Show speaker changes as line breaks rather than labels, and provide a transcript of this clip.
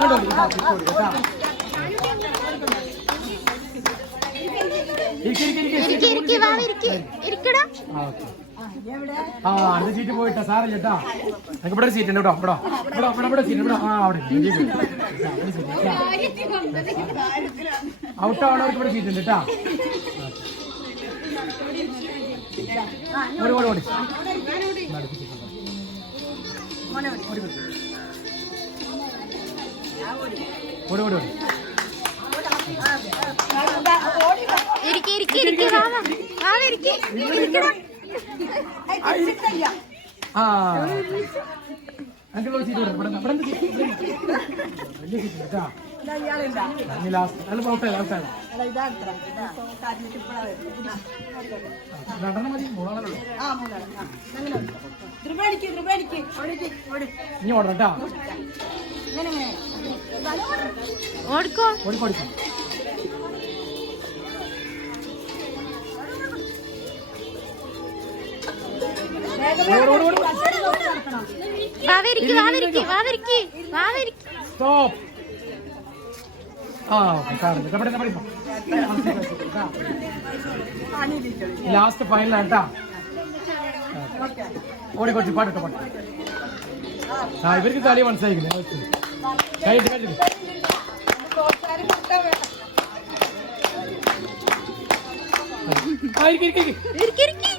ഓട്
ആ അടുത്ത സീറ്റ് പോയിട്ടാ സാറല്ലേ കേട്ടാ. നമുക്ക് ഇവിടെ ഒരു സീറ്റ് ഉണ്ട് കേട്ടോ. ഇവിടെ ഇവിടെ ഇവിടെ സീറ്റ് ഇവിടെ ആ അവിടെ ഔട്ട് ആവണവർക്ക് ഇവിടെ സീറ്റ് ഉണ്ട് കേട്ടാ ഓടി ഓടി ഓടി. ഓടി ഓടി ഓടി.
ഇരിക്കി ഇരിക്കി ഇരിക്കി ഇരിക്കി ഇരിക്കടാ
ആ. അങ്കിൾ സീറ്റ് ഇവിടെ ഇവിടെ സീറ്റ് കേട്ടാ ഇനി ഓടണം കേട്ടാ
ഓടിക്കോ
ഓടിക്കോ ഓടിക്കോ ഓടി ഓടി ഓടി
വാ ഇരിക്കി വാ ഇരിക്കി വാ ഇരിക്കി വാ ഇരിക്കി
സ്റ്റോപ്പ് ആ ഓക്കെ സാറില്ല ഇവിടെ ഇവിടെ ലാസ്റ്റ് ഫൈനൽ ആട്ടാ ഓടി കുറച്ച് പാട്ടോ പാട്ട്. ആ ഇവർക്ക് കളി മനസ്സിലായിക്കില്ല കഴിഞ്ഞിട്ട് കഴിഞ്ഞിട്ട് ആ ഇരിക്ക് ഇരിക്ക് ഇരിക്ക്.
ഇരിക്കി ഇരിക്കി.